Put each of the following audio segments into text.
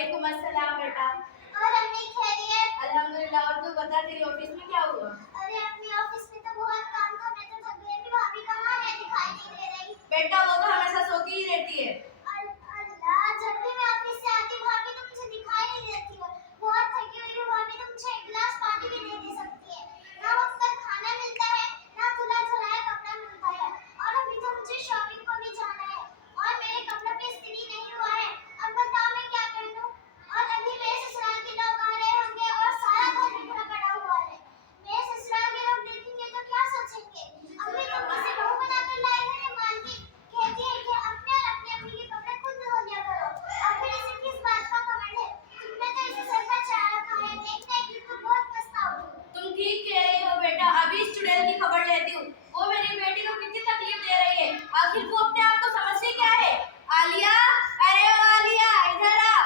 वालेकुम अस्सलाम बेटा। और अम्मी खैरियत? अल्हम्दुलिल्लाह। और तू बता, तेरी ऑफिस में क्या हुआ? अरे अपनी ऑफिस में तो बहुत काम था, मैं तो थक गई। अम्मी भाभी कहाँ है? दिखाई नहीं दे रही। बेटा वो तो हमेशा सोती ही रहती है। अल्लाह, जब भी मैं ऑफिस से आती भाभी तो मुझे दिखाई नहीं देती हो। बहुत थकी हुई हूँ भाभी, तो मुझे एक गिलास पानी भी नहीं दे सकती है। ना वक्त पर खाना मिलता है, ना धुला धुलाया कपड़ा मिलता है। और अभी तो मुझे शॉपिंग को भी जाना है और मेरे कपड़ों पे इस्त्री नहीं हुआ है। अब बताओ मैं क्या कर लूं? और अभी मेरे ससुराल के लोग आ रहे होंगे और सारा घर बिखरा पड़ा हुआ है। मेरे ससुराल के लोग देखेंगे तो क्या सोचेंगे? अम्मी तुम मुझे बहू बनाकर लाई हो या मालकिन? कहती है कि अपने और अपनी अम्मी के कपड़े खुद धो लिया करो। आखिर इसे किस बात का घमंड है? तुमने तो इसे सर पर चढ़ा रखा है। देखते एक दिन तो बहुत पछताओगी। तुम ठीक कह रही हो बेटा। अभी इस चुड़ैल की खबर लेती हूँ। वो मेरी बेटी को कितनी तकलीफ दे रही है। आखिर वो अपने आप को समझती क्या है? आलिया, अरे ओ आलिया, इधर आ।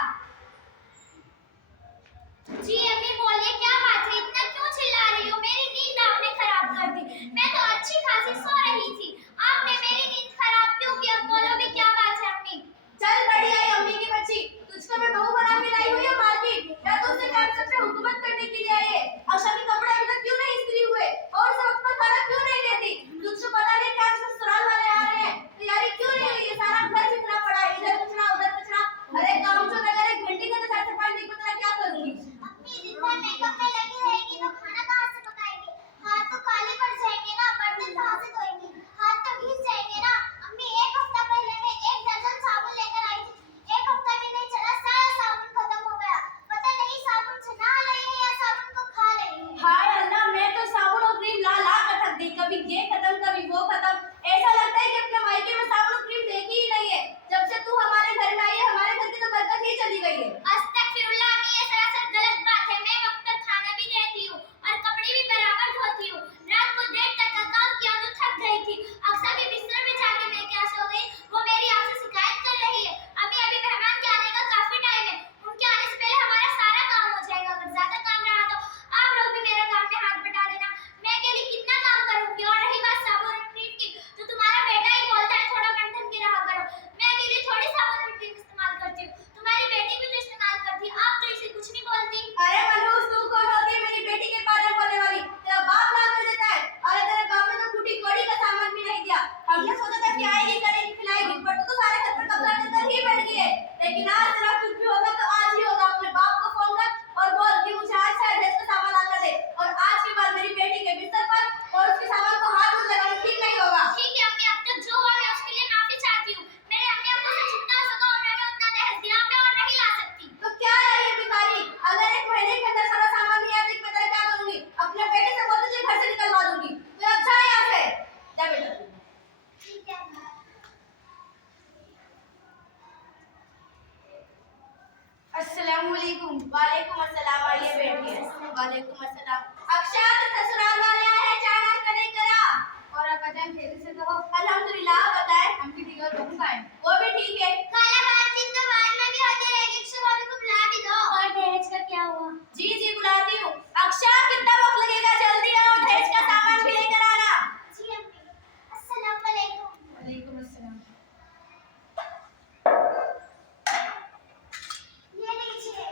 जी अम्मी बोलिए, क्या बात है? इतना क्यों चिल्ला रही हो? मेरी नींद आपने खराब कर दी। मैं तो अच्छी खासी सो रही थी, आपने मेरी नींद खराब क्यों की? अब बोलो भी क्या बात है अम्मी? चल बड़ी आई अम्मी की बच्ची, तुझको मैं बहू बना के लाई हूँ या मालकिन? या तो उससे काम सब पे हुकूमत करने के लिए आई है? आशा के कपड़े अभी तक क्यों नहीं इस्त्री हुए? और उसे वक्त पर खाना क्यों नहीं देती? तुझको पता नहीं क्या ससुराल वाले आ रहे हैं? तैयारी क्यों नहीं हुई है? सारा घर बिखरा पड़ा है, इधर कचरा उधर कचरा। अरे काम जो अगर एक घंटे का तो साफ सफाई नहीं पता क्या करूंगी? अम्मी दिन भर मेकअप में लगी रहेगी तो खाना कहाँ से पकाएगी? हाथ तो काले पड़ जाएंगे ना, बर्तन कहाँ से धोएंगी? हाथ तो घिस जाएंगे ना। अम्मी एक हफ्ता पहले मैं 1 दर्जन साबुन लेकर आई थी। 1 हफ्ता भी नहीं चला, सारा साबुन खत्म हो गया। पता नहीं साबुन से नहा रही है या साबुन को खा रही है। हाय अल्लाह, मैं तो साबुन और क्रीम ला ला कर थक गई। कभी ये खत्म कभी वो खत्म। ऐसा लगता है कि अपने मायके में साबुन और क्रीम देखी ही नहीं है। जब से तू हमारे घर में आई है, हमारे घर की तो बरकत ही चली गई है। अस्तगफिरुल्लाह अम्मी, ये सरासर गलत बात है। मैं वक्त पर खाना भी देती हूँ और कपड़े भी बराबर धोती हूँ। रात को देर तक का काम किया तो थक गई थी। अक्सर भी बिस्तर में जाके मैं क्या सो गई, वो मेरी आपसे शिकायत कर रही है। अम्मी अभी मेहमान के आने का काफी टाइम है, उनके आने से पहले हमारा सारा काम हो जाएगा। अगर ज्यादा काम रहा तो आप लोग भी मेरा काम में हाथ बटा देना। मैं अकेली कितना काम करूंगी? और रही बात साबुन और क्रीम की, तो तुम्हारा बेटा ही बोलता है थोड़ा बंधन की रहा करो। मैं अकेली थोड़ी साबुन और क्रीम इस्तेमाल करती हूँ, तुम्हारी बेटी भी तो इस्तेमाल करती है। आप तो इसे कुछ नहीं बोलती। अरे मनहूस, तू कौन होती है मेरी बेटी के बारे में बोलने वाली? तेरा बाप ना कर देता है। अरे तेरे बाप ने तो फूटी कौड़ी का सामान भी नहीं दिया। हमने सोचा था कि आएगी करेगी खिलाएगी, पर तू तो सारे घर पर कब्जा करकर ही बैठ गई है। लेकिन आज तेरा कुछ भी होगा तो आज ही होगा। अपने बाप को फोन कर और बोल कि मुझे आज से ड्रेस का सामान लाकर दे, और आज के बाद मेरी बेटी के बिस्तर पर और उसके सामान को हाथ मत लगाना, ठीक नहीं होगा। ठीक है अम्मी, अब तक जो हुआ मैं उसके लिए माफी चाहती हूँ। मैंने अपने अब्बू से जितना हो सका उन्होंने उतना दहेज दिया, मैं और नहीं ला सकती। तो क्या रही है भिखारी? अगर 1 महीने के अंदर सारा सामान नहीं आया तो मैं तेरा क्या करूंगी? अपने बेटे से बोल तुझे घर से निकलवा दूंगी। तू अब जा यहाँ से, जा बेटा। ठीक है अम्मी। अस्सलामुअलैकुम। वालेकुम अस्सलाम। आइए बैठिए। वालेकुम अस्सलाम। अक्षत, ससुराल वाले आए हैं, चाय नाश्ता नहीं करा? और अकदम खेल से तो अल्हम्दुलिल्लाह। आप बताएं। हम की ठीक है, तुम का है? वो भी ठीक है। खाला बातचीत तो बाद में भी होती रहेगी, अक्षर भाभी को बुला भी दो। और दहेज का क्या हुआ? जी जी बुलाती हूँ। अक्षत, कितना वक्त लगेगा? जल्दी आओ, दहेज का सामान भी लेकर आना। जी अम्मी। अस्सलाम वालेकुम। वालेकुम अस्सलाम। ये लीजिए।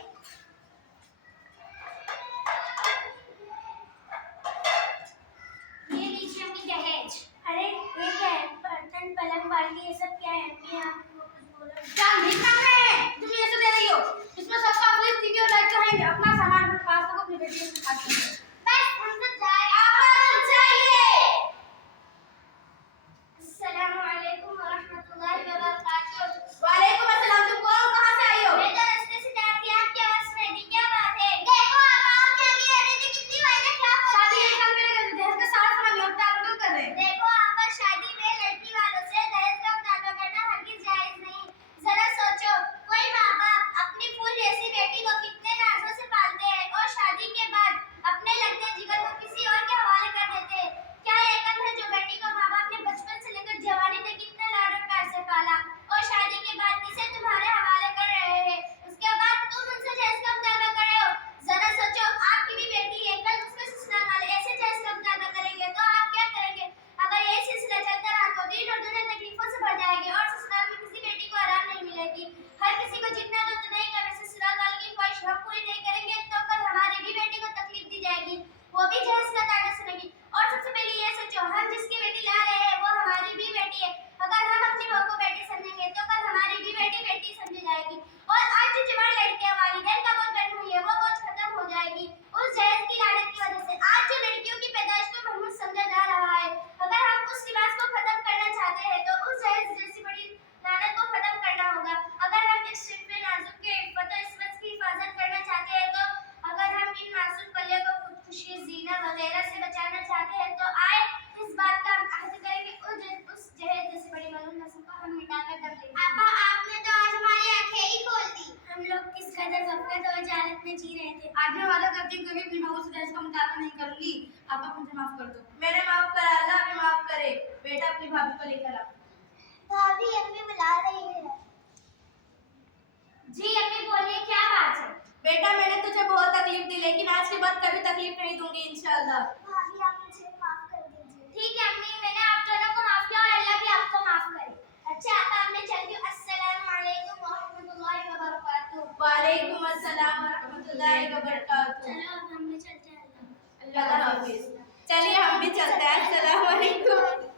ये लीजिए अम्मी दहेज। अरे ये क्या है? बर्तन पलंग बाल्टी ये सब क्या है अम्मी? आप कुछ बोलो रहे थे। आज मैं वादा करती हूँ कभी अपनी बहू से दहेज का मुतालबा नहीं करूंगी। आप मुझे माफ कर दो। मैंने माफ करा, अल्लाह भी माफ करे। बेटा अपनी भाभी को लेकर आ। भाभी अम्मी बुला रही है। जी अम्मी बोलिए क्या बात है? बेटा मैंने तुझे बहुत तकलीफ दी, लेकिन आज के बाद कभी तकलीफ नहीं दूंगी इंशाल्लाह। भाभी आप मुझे माफ कर दीजिए। ठीक है अम्मी, मैंने आप दोनों को माफ किया और अल्लाह भी आपको माफ करे। अच्छा अब मैं चलती हूँ। अस्सलाम वालेकुम व रहमतुल्लाहि व बरकातुहू। वालेकुम अस्सलाम व रहमतुल्लाहि व बरकातुहू। चलो अब हम भी चलते हैं। अल्लाह हाफिज। चलिए हम भी चलते हैं। अस्सलाम वालेकुम।